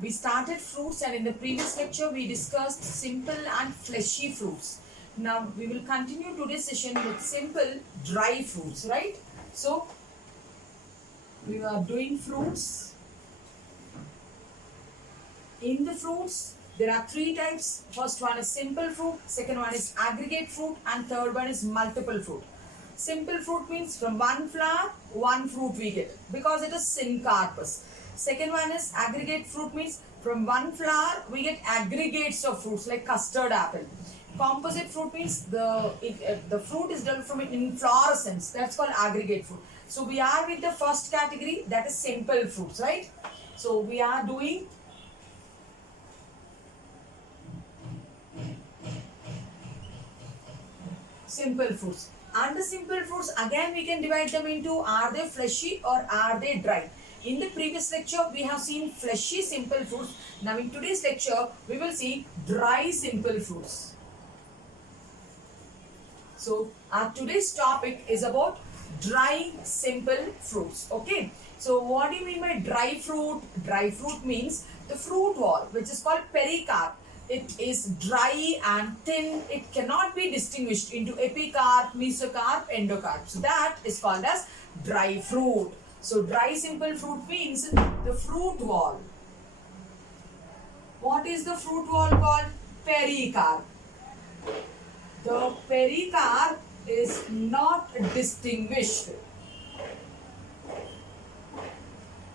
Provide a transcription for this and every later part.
We started fruits, and in the previous lecture we discussed simple and fleshy fruits. Now we will continue today's session with simple dry fruits, right? So we are doing fruits. In the fruits, there are three types. First one is simple fruit, second one is aggregate fruit, and third one is multiple fruit. Simple fruit means from one flower, one fruit we get because it is syncarpous. Second one is aggregate fruit means from one flower we get aggregates of fruits like custard apple. Composite fruit means the fruit is developed from an inflorescence. That's called aggregate fruit. So we are with the first category, that is simple fruits, right? So we are doing simple fruits. And the simple fruits, again we can divide them into, are they fleshy or are they dry? In the previous lecture we have seen fleshy simple fruits. Now in today's lecture we will see dry simple fruits. So our today's topic is about dry simple fruits. Okay, so what do you mean by dry fruit? Dry fruit means the fruit wall, which is called pericarp. It is dry and thin. It cannot be distinguished into epicarp, mesocarp, endocarp. So that is called as dry fruit. So dry simple fruit means the fruit wall. What is the fruit wall called? Pericarp. The pericarp is not distinguished.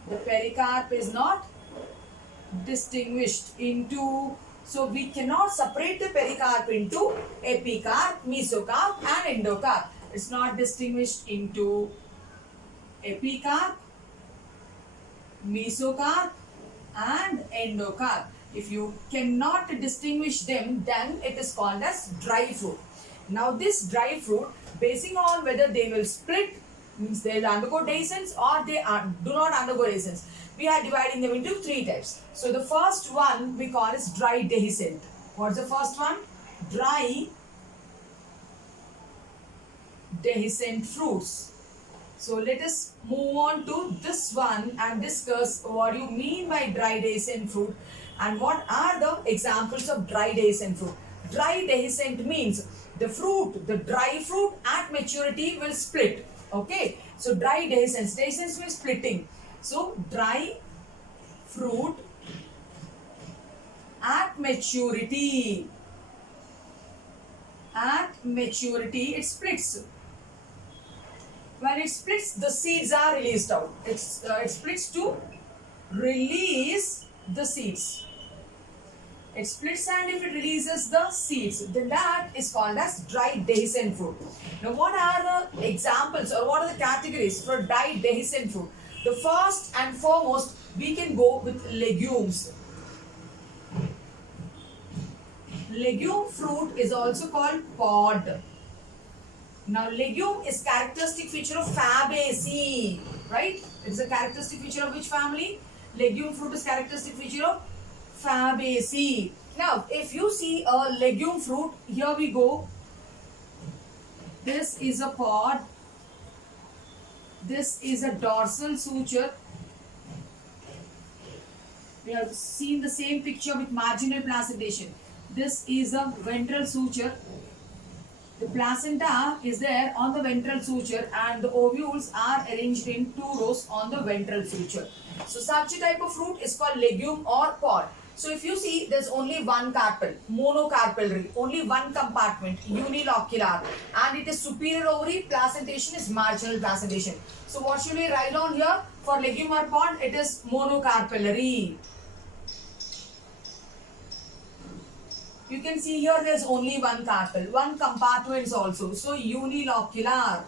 The pericarp is not distinguished into, so we cannot separate the pericarp into epicarp, mesocarp and endocarp. It's not distinguished into epicarp, mesocarp and endocarp. If you cannot distinguish them, then it is called as dry fruit. Now this dry fruit, basing on whether they will split, means they will undergo dehiscence or they do not undergo dehiscence, we are dividing them into three types. So the first one we call is dry dehiscent. What's the first one? Dry dehiscent fruits. So let us move on to this one and discuss what you mean by dry dehiscent fruit and what are the examples of dry dehiscent fruit. Dry dehiscent means the fruit, the dry fruit at maturity will split. Okay, so dry dehiscence. Dehiscence means splitting. So dry fruit at maturity. At maturity it splits. When it splits, the seeds are released out. It splits to release the seeds. It splits, and if it releases the seeds, then that is called as dry dehiscent fruit. Now what are the examples or what are the categories for dry dehiscent fruit? The first and foremost, we can go with legumes. Legume fruit is also called pod. Now legume is characteristic feature of Fabaceae, right? It is a characteristic feature of which family? Legume fruit is characteristic feature of Fabaceae. Now if you see a legume fruit, here we go. This is a pod. This is a dorsal suture. We have seen the same picture with marginal placentation. This is a ventral suture. The placenta is there on the ventral suture and the ovules are arranged in two rows on the ventral suture. So such a type of fruit is called legume or pod. So if you see, there's only one carpel, monocarpellary, only one compartment, unilocular, and it is superior ovary, placentation is marginal placentation. So what should we write on here? For legume or pod, it is monocarpellary. You can see here there's only one carpel, one compartment also. So unilocular.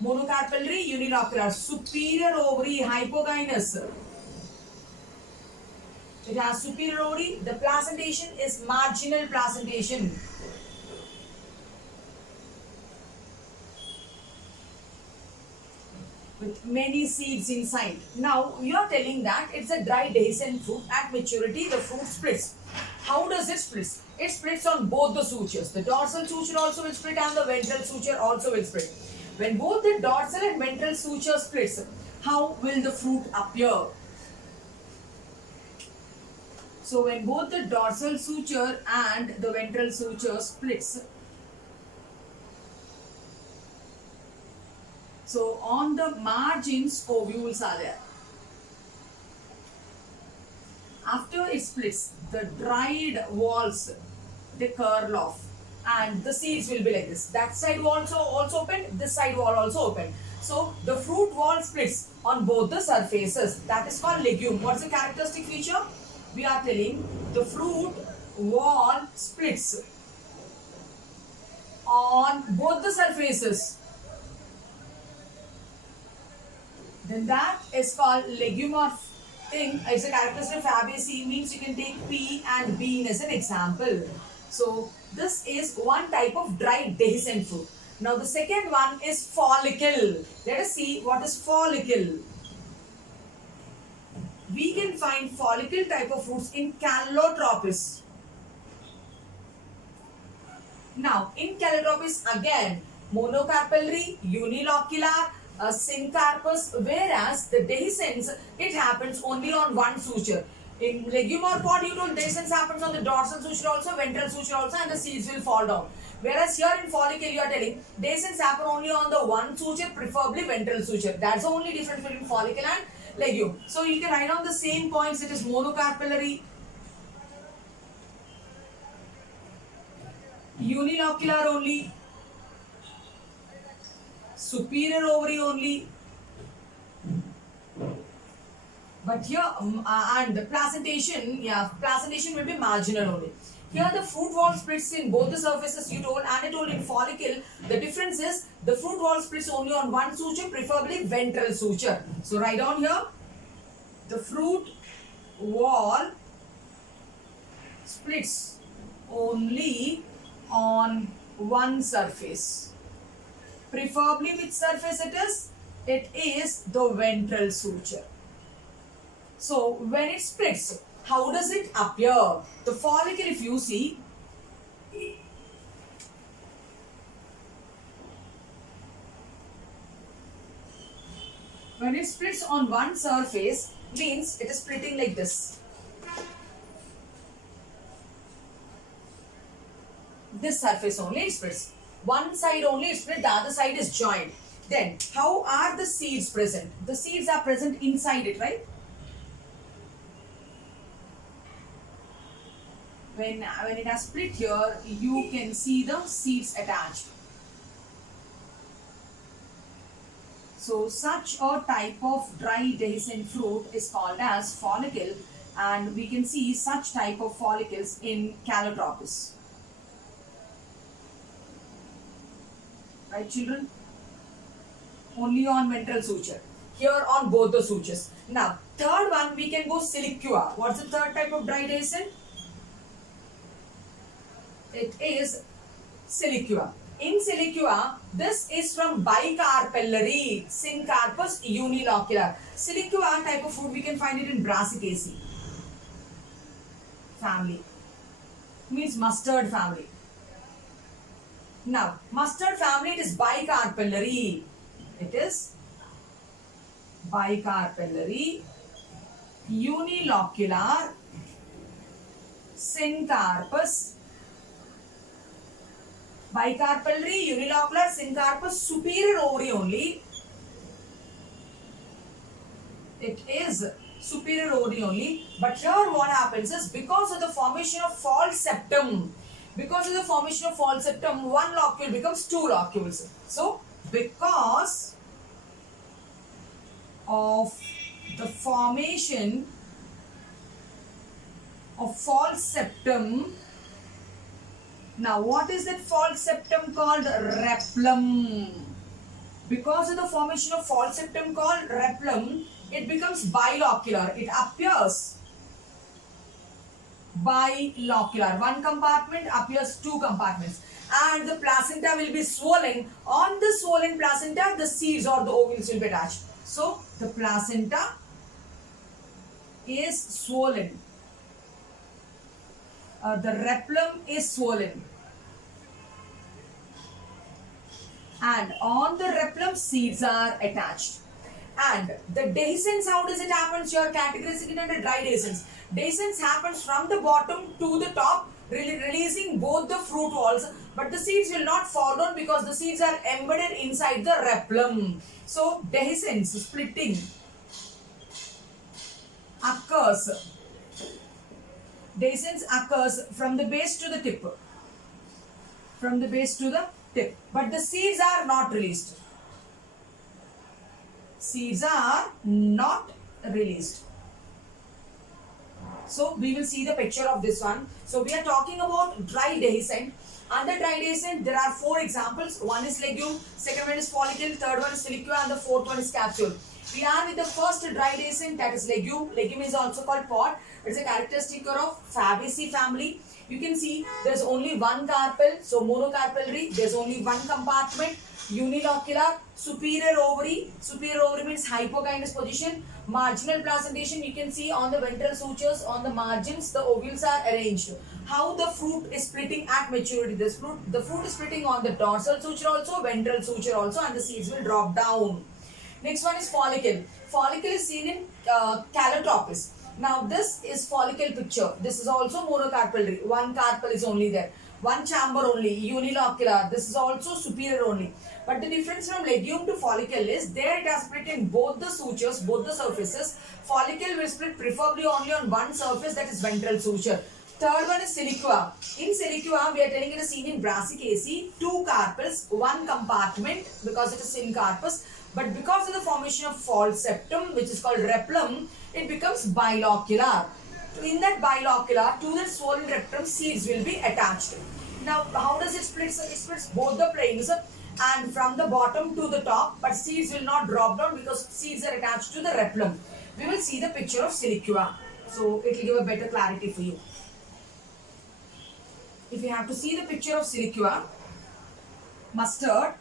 Monocarpellary, unilocular. Superior ovary, hypogynous. It has superior ovary. The placentation is marginal placentation. With many seeds inside. Now you are telling that it's a dry dehiscent fruit. At maturity the fruit splits. How does it split? It splits on both the sutures. The dorsal suture also will split and the ventral suture also will split. When both the dorsal and ventral suture splits, how will the fruit appear? So when both the dorsal suture and the ventral suture splits, so on the margins ovules are there. After it splits, the dried walls, they curl off and the seeds will be like this. That side wall also open, this side wall also open. So the fruit wall splits on both the surfaces. That is called legume. What's the characteristic feature? We are telling the fruit wall splits on both the surfaces. Then that is called legumorph thing. It's a characteristic of Fabaceae, means you can take pea and bean as an example. So this is one type of dry dehiscent fruit. Now the second one is follicle. Let us see what is follicle. We can find follicle type of fruits in Calotropis. Now in Calotropis again, monocarpellary, unilocular, syncarpus, whereas the dehiscence, it happens only on one suture. In legumorpod, you told dehiscence happens on the dorsal suture also, ventral suture also, and the seeds will fall down. Whereas here in follicle, you are telling dehiscence happen only on the one suture, preferably ventral suture. That's the only difference between follicle and legume. So you can write down the same points. It is monocarpellary, unilocular only, superior ovary only, but here and the placentation, placentation will be marginal only. Here the fruit wall splits in both the surfaces, you told, and I told in follicle the difference is the fruit wall splits only on one suture, preferably ventral suture. So write down here, the fruit wall splits only on one surface. Preferably which surface it is? It is the ventral suture. So when it splits, how does it appear? The follicle, if you see, when it splits on one surface, means it is splitting like this. This surface only it splits. One side only is split, the other side is joined. Then, how are the seeds present? The seeds are present inside it, right? When it has split here, you can see the seeds attached. So, such a type of dry dehiscent fruit is called as follicle, and we can see such type of follicles in Calotropis. Right, children? Only on ventral suture. Here on both the sutures. Now, third one, we can go silicua. What's the third type of dry dehiscent? It is silicua. In silicua, this is from bicarpellary, syncarpus unilocular. Silicua type of fruit, we can find it in Brassicaceae family. Means mustard family. Now, mustard family, it is bicarpellary. It is bicarpellary, unilocular, syncarpus. Bicarpellary, unilocular, syncarpus, superior ovary only. It is superior ovary only. But here what happens is, because of the formation of false septum, one locule becomes two locules. So, because of the formation of false septum, now what is that false septum called? Replum. Because of the formation of false septum called replum, it becomes bilocular. It appears bilocular. One compartment appears two compartments. And the placenta will be swollen. On the swollen placenta, the seeds or the ovules will be attached. So, the placenta is swollen. The replum is swollen. And on the replum, seeds are attached. And the dehiscence, how does it happen? Your category is under dry dehiscence. Dehiscence happens from the bottom to the top, releasing both the fruit walls, but the seeds will not fall down because the seeds are embedded inside the rhipium. So dehiscence, splitting, occurs. Dehiscence occurs from the base to the tip. From the base to the tip. But the seeds are not released. Seeds are not released. So we will see the picture of this one. So we are talking about dry dehiscent. Under dry dehiscent, there are 4 examples. One is legume, second one is follicle, third one is siliqua, and the fourth one is capsule. We are with the first dry dehiscent, that is legume. Legume is also called pod. It's a characteristic of Fabaceae family. You can see there's only one carpel, so monocarpellary. There's only one compartment, unilocular, superior ovary. Superior ovary means hypokynous position. Marginal placentation, you can see on the ventral sutures, on the margins, the ovules are arranged. How the fruit is splitting at maturity? The fruit is splitting on the dorsal suture also, ventral suture also, and the seeds will drop down. Next one is follicle. Follicle is seen in Calotropis. Now this is follicle picture. This is also monocarpellary. One carpel is only there. One chamber only, unilocular. This is also superior only. But the difference from legume to follicle is there it has split in both the sutures, both the surfaces. Follicle will split preferably only on one surface, that is ventral suture. Third one is siliqua. In siliqua, we are telling it is seen in Brassicaceae, 2 carpels, 1 compartment because it is syncarpus. But because of the formation of false septum, which is called rhipium, it becomes bilocular. In that bilocular, to the swollen rectum, seeds will be attached. Now, how does it split? So it splits both the planes and from the bottom to the top, but seeds will not drop down because seeds are attached to the rhipium. We will see the picture of siliqua. So it will give a better clarity for you. If you have to see the picture of siliqua, mustard,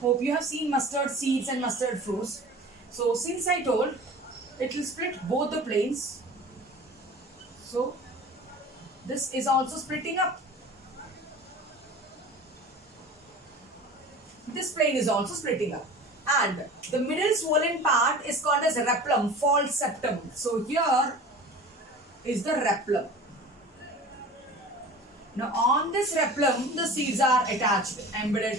hope you have seen mustard seeds and mustard fruits. So since I told, it will split both the planes. So this is also splitting up. This plane is also splitting up. And the middle swollen part is called as rhipium, false septum. So here is the rhipium. Now on this rhipium, the seeds are attached, embedded.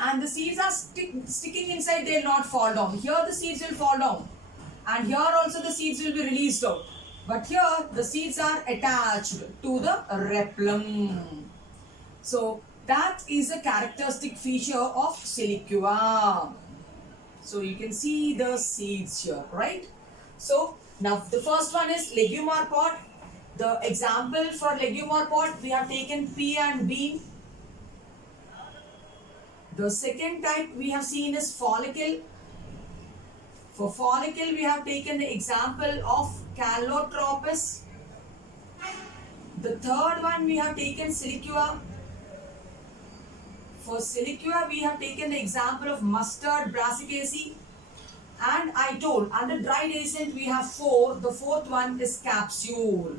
And the seeds are sticking inside, they will not fall down. Here the seeds will fall down. And here also the seeds will be released out. But here the seeds are attached to the rhipium. So that is a characteristic feature of siliqua. So you can see the seeds here, right? So now the first one is legume or pod. The example for legume or pod, we have taken pea and bean. The second type we have seen is follicle. For follicle, we have taken the example of Calotropis. The third one we have taken siliqua. For siliqua, we have taken the example of mustard, Brassicaceae. And I told, under dry dehiscent, we have 4. The fourth one is capsule.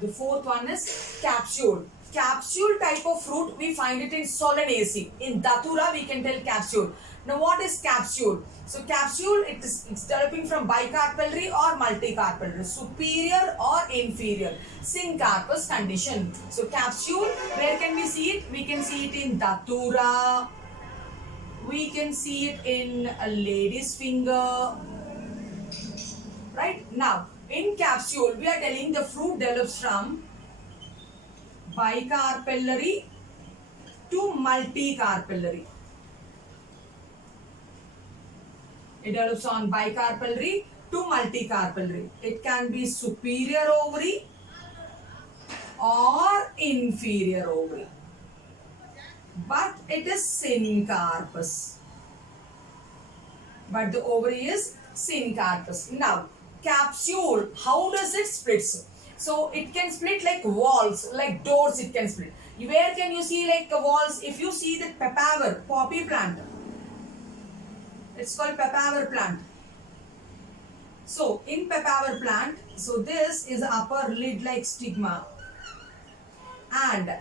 The fourth one is capsule. Capsule type of fruit, we find it in Solanaceae. In Datura, we can tell capsule. Now, what is capsule? So, capsule, it's developing from bicarpellary or multicarpellary, superior or inferior, syncarpus condition. So, capsule, where can we see it? We can see it in Datura. We can see it in a lady's finger. Right? Now, in capsule, we are telling the fruit develops from bicarpellary to multicarpellary. It develops on bicarpellary to multicarpellary. It can be superior ovary or inferior ovary. But it is syncarpus. But the ovary is syncarpus. Now, capsule, how does it split? So it can split like walls, like doors it can split. Where can you see like walls? If you see the papaver, poppy plant, it's called papaver plant. So in papaver plant, so this is the upper lid like stigma. And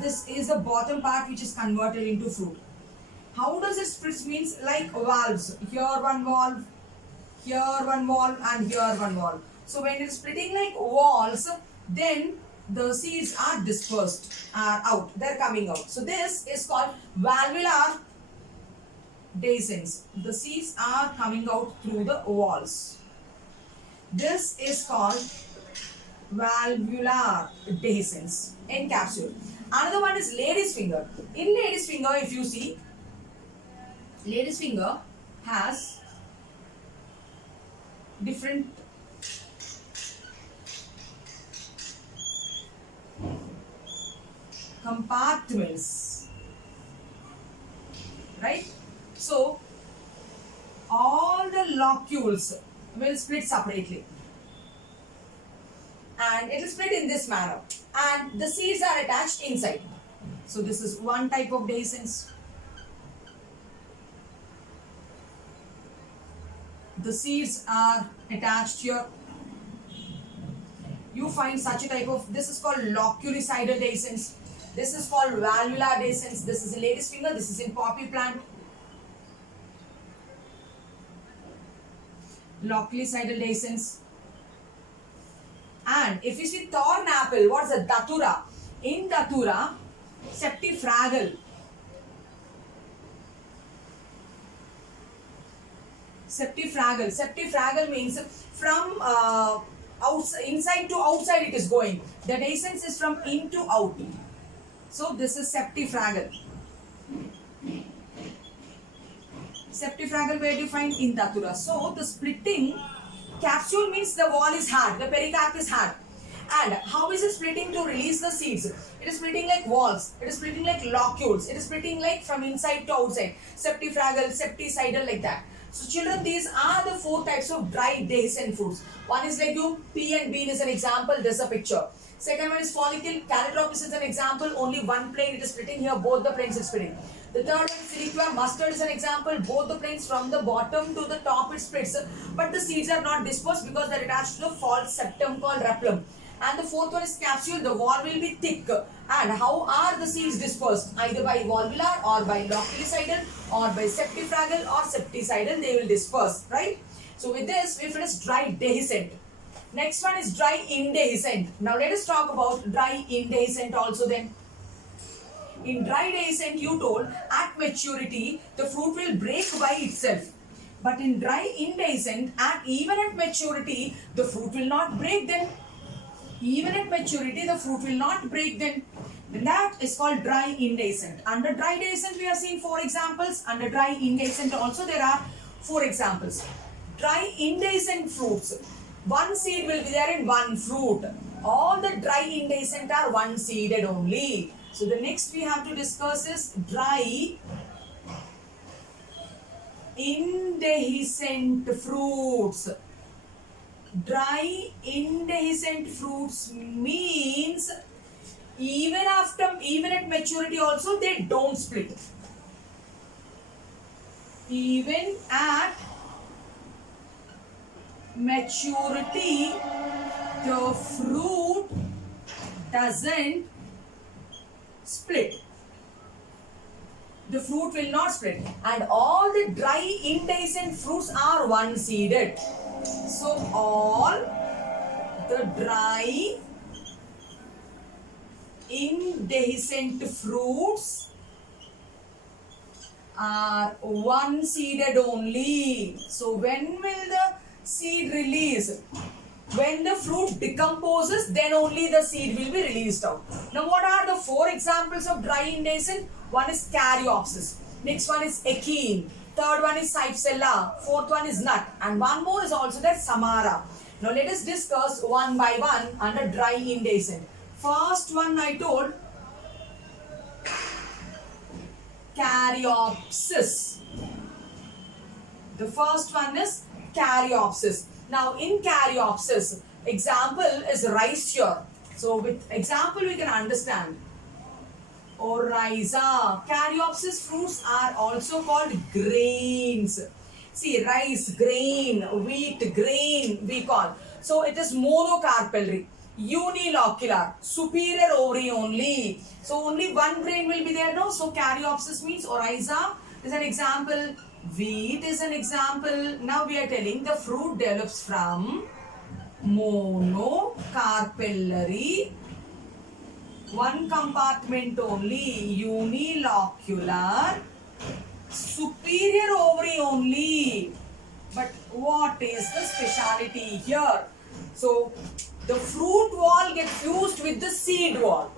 this is the bottom part which is converted into fruit. How does it split? Means like valves. Here one valve, here one valve, and here one valve. So when it's splitting like walls, then the seeds are dispersed, are out. They're coming out. So this is called valvular dehiscence. The seeds are coming out through the walls. This is called valvular dehiscence in capsule. Another one is lady's finger. In lady's finger, if you see, lady's finger has different compartments, right? So all the locules will split separately, and it is split in this manner, and the seeds are attached inside. So this is one type of dehiscence. The seeds are attached here. You find such a type of, this is called loculicidal dehiscence. This is called valvular dehiscence. This is a lady's finger. This is in poppy plant. Loculicidal dehiscence. And if you see thorn apple, what's a datura? In datura, septifragal. Septifragal. Septifragal means from outside, inside to outside it is going. The dehiscence is from in to out. So this is septifragal. Septifragal, where do you find? In datura. So the splitting capsule means the wall is hard, the pericarp is hard. And how is it splitting to release the seeds? It is splitting like walls, it is splitting like locules, it is splitting like from inside to outside. Septifragal, septicidal, like that. So children, these are the 4 types of dry dehiscent fruits. One is legume, pea and bean is an example, there's a picture. Second one is follicle, Calotropis is an example, only one plane it is splitting, here both the planes is splitting. The third one is Siliqua, mustard is an example, both the planes from the bottom to the top it splits, but the seeds are not dispersed because they are attached to the false septum called rhipium. And the fourth one is capsule, the wall will be thick. And how are the seeds dispersed? Either by valvular or by loculicidal or by septifragal or septicidal, they will disperse, right? So with this, we finish dry dehiscent. Next one is dry indehiscent. Now let us talk about dry indehiscent also then. In dry dehiscent, you told at maturity, the fruit will break by itself. But in dry indehiscent, even at maturity, the fruit will not break then. Even at maturity, the fruit will not break then. Then that is called dry indehiscent. Under dry dehiscent, we have seen 4 examples. Under dry indehiscent also there are 4 examples. Dry indehiscent fruits. One seed will be there in one fruit. All the dry indehiscent are one seeded only. So the next we have to discuss is dry indehiscent fruits. Dry indehiscent fruits means even at maturity also they don't split. Even at maturity the fruit doesn't split. The fruit will not split, and all the dry indehiscent fruits are one seeded. So all the dry indehiscent fruits are one seeded only. So when will the seed release? When the fruit decomposes, then only the seed will be released out. Now what are the 4 examples of dry indehiscent? One is Caryopsis. Next one is Echine. Third one is Cypsella. Fourth one is Nut. And one more is also there, Samara. Now let us discuss one by one under dry indehiscent. First one I told, Caryopsis. The first one is Caryopsis. Now in Caryopsis, example is Rhizure. So with example we can understand. Oryza. Caryopsis fruits are also called grains. See, rice, grain, wheat, grain we call. So it is monocarpellary, unilocular, superior ovary only. So only one grain will be there now. So Caryopsis means Oryza is an example. Wheat is an example. Now we are telling the fruit develops from monocarpellary, one compartment only, unilocular, superior ovary only. But what is the speciality here? So the fruit wall gets fused with the seed wall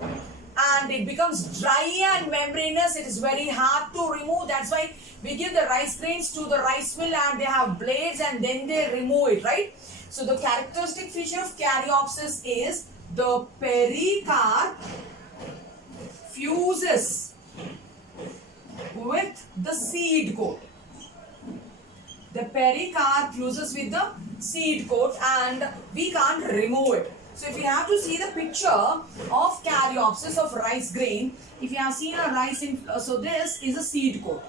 and it becomes dry and membranous. It is very hard to remove. That's why we give the rice grains to the rice mill and they have blades and then they remove it, right? So the characteristic feature of Caryopsis is the pericarp fuses with the seed coat. The pericarp fuses with the seed coat and we can't remove it. So if you have to see the picture of Caryopsis of rice grain, if you have seen a rice in, so this is a seed coat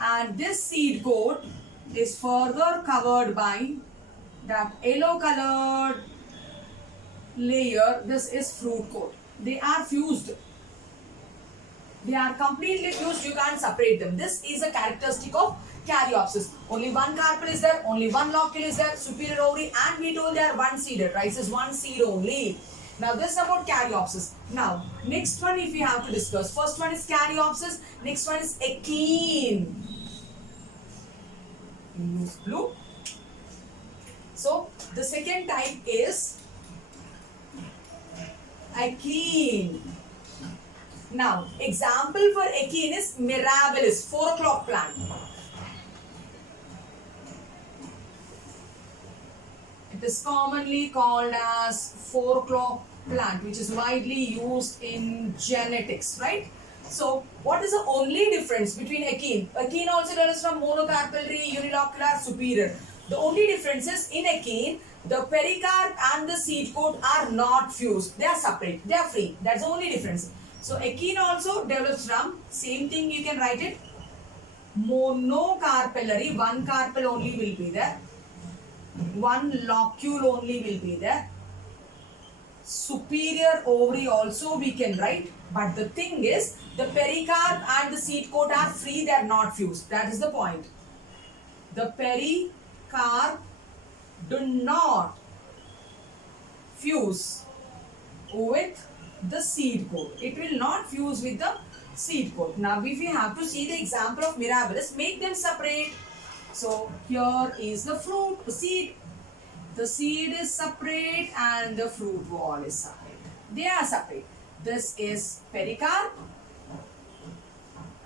and this seed coat is further covered by that yellow colored layer. This is fruit coat. They are fused. They are completely fused. You can't separate them. This is a characteristic of Caryopsis. Only one carpel is there, only one locule is there, superior ovary, and we told they are one seeded. Rice is one seed only. Now this is about Caryopsis. Now next one if we have to discuss. First one is Caryopsis. Next one is Achene. Use blue. So the second type is Achene. Now example for Achene is Mirabilis, 4 o'clock plant. It is commonly called as 4 o'clock plant, which is widely used in genetics, right? So what is the only difference between Achene? Achene also develops from monocarpellary, unilocular, superior. The only difference is in Achene, the pericarp and the seed coat are not fused. They are separate. They are free. That's the only difference. So Achene also develops from, same thing you can write it, monocarpellary, one carpel only will be there. One locule only will be there. Superior ovary also we can write. But the thing is, the pericarp and the seed coat are free, they are not fused. That is the point. The pericarp do not fuse with the seed coat. It will not fuse with the seed coat. Now if we have to see the example of Mirabilis, make them separate. So here is the fruit, seed. The seed is separate and the fruit wall is separate. They are separate. This is pericarp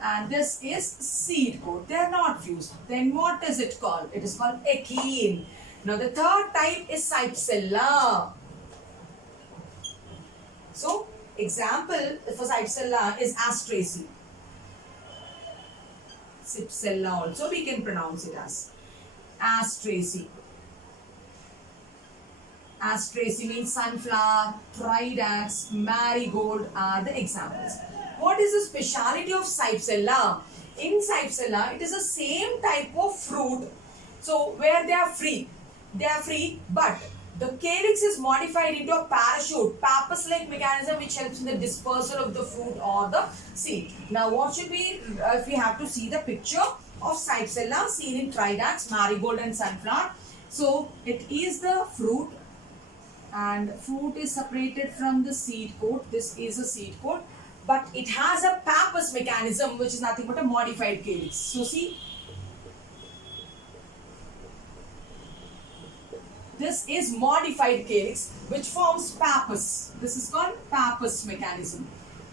and this is seed coat. They are not fused. Then what is it called? It is called Achene. Now the third type is Cypsella. So example for Cypsella is Asteraceae. Cypsella also we can pronounce it as Asteraceae. Asteraceae means sunflower, tridax, marigold are the examples. What is the speciality of Cypsella? In Cypsella, it is the same type of fruit. So where they are free, but the calyx is modified into a parachute, pappus-like mechanism which helps in the dispersal of the fruit or the seed. Now what should be, if we have to see the picture of Cypsella seen in tridax, marigold and sunflower. So it is the fruit and fruit is separated from the seed coat. This is a seed coat, but it has a pappus mechanism which is nothing but a modified calyx. So see, this is modified calyx which forms pappus. This is called pappus mechanism.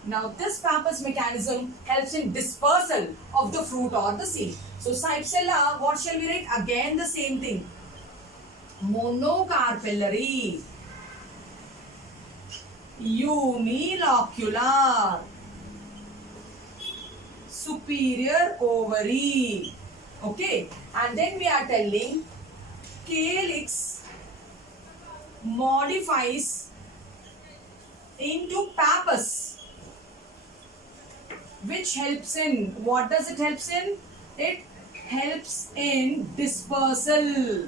Now this pappus mechanism helps in dispersal of the fruit or the seed. So Cypsella, what shall we write? Again the same thing. Monocarpellary, unilocular, superior ovary. Okay, and then we are telling calyx modifies into pappus, which helps in, what does it helps in? It helps in dispersal.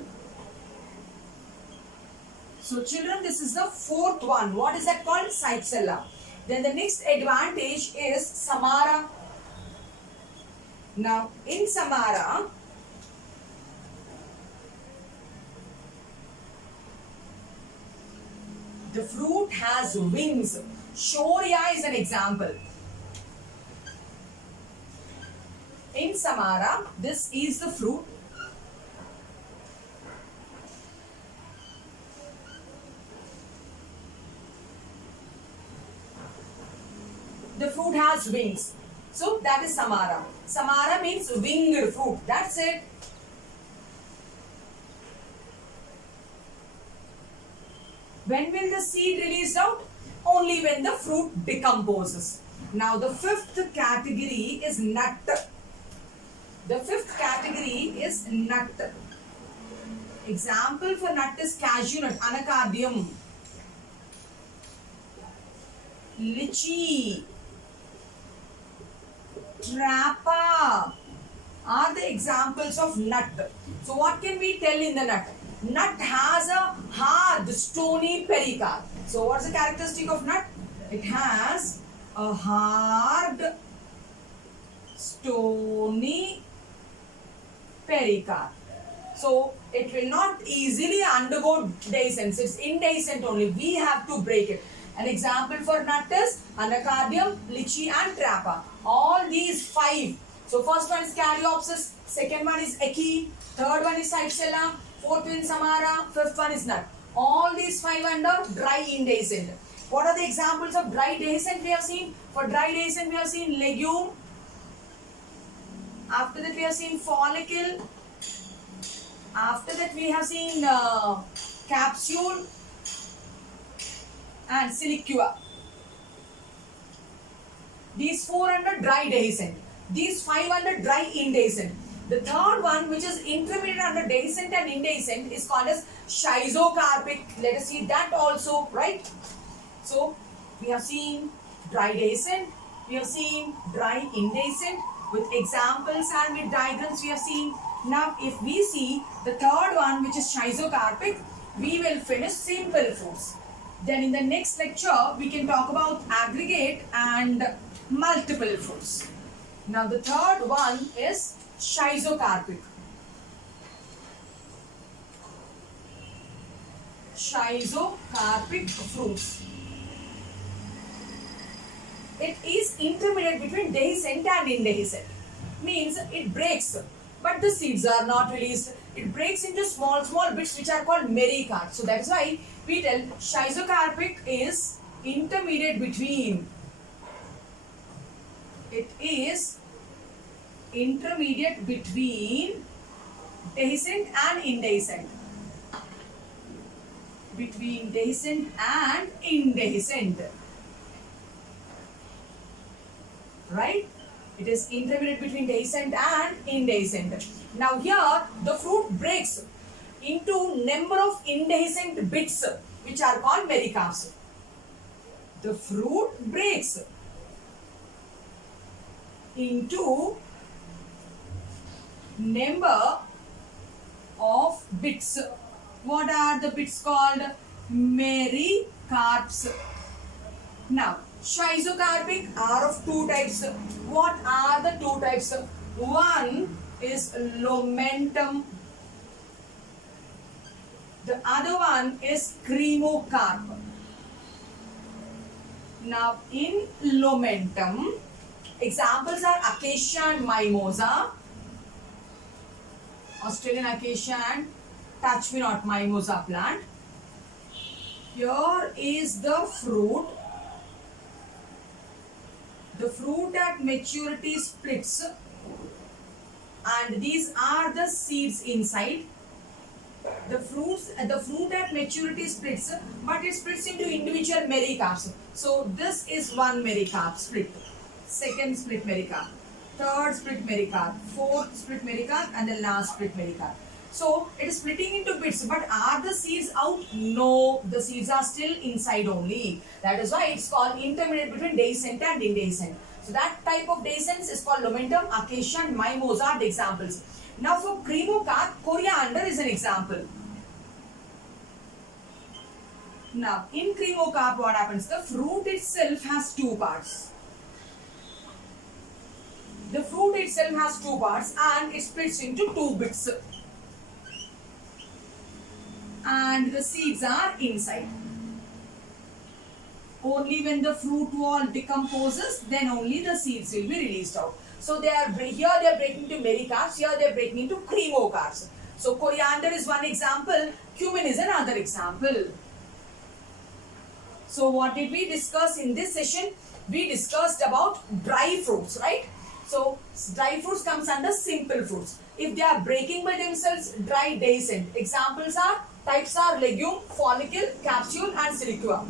So children, this is the fourth one. What is that called? Cypsella. Then the next advantage is Samara. Now, in Samara, the fruit has wings. Shoria is an example. In Samara, this is the fruit. The fruit has wings. So that is Samara. Samara means winged fruit. That's it. When will the seed release out? Only when the fruit decomposes. Now the fifth category is nut. The fifth category is nut. Example for nut is cashew nut, anacardium, lychee, trapa are the examples of nut. So what can we tell in the nut? Nut has a hard, stony pericarp. So what's the characteristic of nut? It has a hard, stony pericarp. So it will not easily undergo dehiscence. It's indehiscent only. We have to break it. An example for nut is anacardium, lychee and trapa. All these five. So first one is caryopsis, second one is ecchi, third one is cytiella, fourth one is samara, fifth one is nut. All these five under dry indehiscent. What are the examples of dry dehiscent we have seen? For dry dehiscent we have seen legume. After that we have seen follicle. After that we have seen capsule and silicua. These four under dry dehiscent. These five under dry indehiscent. The third one, which is intermediate under dehiscent and indehiscent, is called as schizocarpic. Let us see that also, right? So we have seen dry dehiscent, we have seen dry indehiscent with examples and with diagrams we have seen. Now if we see the third one, which is schizocarpic, we will finish simple fruits. Then in the next lecture we can talk about aggregate and multiple fruits. Now the third one is schizocarpic. Schizocarpic fruits. It is intermediate between dehiscent and indehiscent. Means it breaks, but the seeds are not released. It breaks into small bits which are called mericarp. So that is why we tell schizocarpic is intermediate between. It is intermediate between dehiscent and indehiscent. Between dehiscent and indehiscent. Right? It is intermediate between dehiscent and indehiscent. Now here the fruit breaks into number of indehiscent bits which are called mericarps. The fruit breaks into number of bits. What are the bits called? Mericarps. Now schizocarpic are of two types. What are the two types? One is lomentum. The other one is cremocarp. Now in lomentum, examples are acacia and mimosa, Australian acacia and touch me not mimosa plant. Here is the fruit. The fruit at maturity splits and these are the seeds inside. The fruit at maturity splits, but it splits into individual mericarps. So this is one mericarp split, second split mericarp, third split mericarp, fourth split mericarp and the last split mericarp. So it is splitting into bits, but are the seeds out? No, the seeds are still inside only. That is why it's called intermediate between dehiscent and indehiscent. So that type of dehiscence is called lomentum, acacia and mimosa are the examples. Now for cremocarp, coriander is an example. Now in cremocarp what happens? The fruit itself has two parts. The fruit itself has two parts and it splits into two bits. And the seeds are inside. Only when the fruit wall decomposes, then only the seeds will be released out. So they are here they are breaking into mericarps, here they are breaking into cremocarps. So coriander is one example, cumin is another example. So what did we discuss in this session? We discussed about dry fruits, right? So dry fruits comes under simple fruits. If they are breaking by themselves, dry dehiscent. Examples are, types are legume, follicle, capsule and siliqua.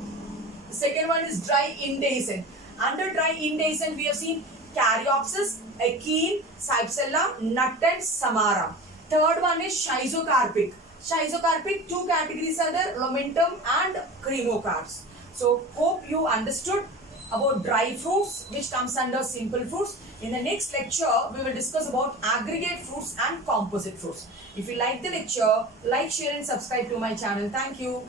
The second one is dry indehiscent. Under dry indehiscent, we have seen Caryopsis, Achene, Cypsella, nut and Samara. Third one is Schizocarpic. Schizocarpic, two categories are there, Lomentum and Cremocarps. So hope you understood about dry fruits, which comes under simple fruits. In the next lecture, we will discuss about aggregate fruits and composite fruits. If you like the lecture, like, share and subscribe to my channel. Thank you.